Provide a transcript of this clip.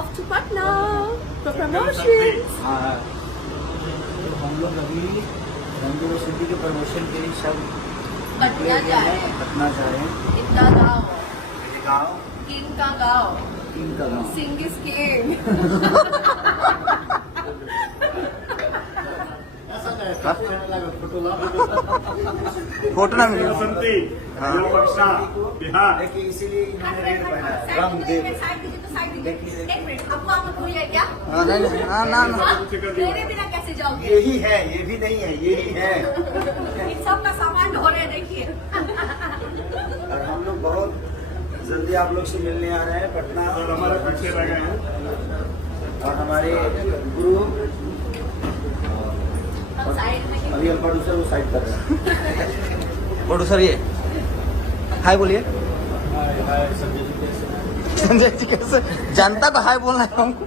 off to Patna for promotions. हाँ, तो हम लोग अभी रंगीलो सिटी के प्रमोशन के लिए सब पटना जा रहे हैं। पटना जा रहे हैं। इतना गाँव, गाँव किंग का गाँव, तीन का गाँव। सिंग इज किंग। फोटो ना मिले बसंती, हाँ। कक्षा, बिहार। देखिए इसीलिए इन्होंने रेड पहना है, रंग देव। एक मिनट, आपको आप भूल गए क्या? हाँ, नहीं, नहीं, हाँ, ना, ना। हाँ? मेरे बिना कैसे जाओगे? यही है, ये भी नहीं है, यही है। इन सब का सामान ढो रहे हैं, देखिए। और हम लोग बहुत जल्दी आप लोग से मिलने आ रहे हैं पटना। और हमारे पीछे लगे हैं और हमारे गुरु हम साइड में अभी हम प्रोड्यूसर वो साइड कर रहे हैं। प्रोड्यूसर ये हाय बोलिए। संजय जी कैसे? जनता को हाय बोलना है हमको।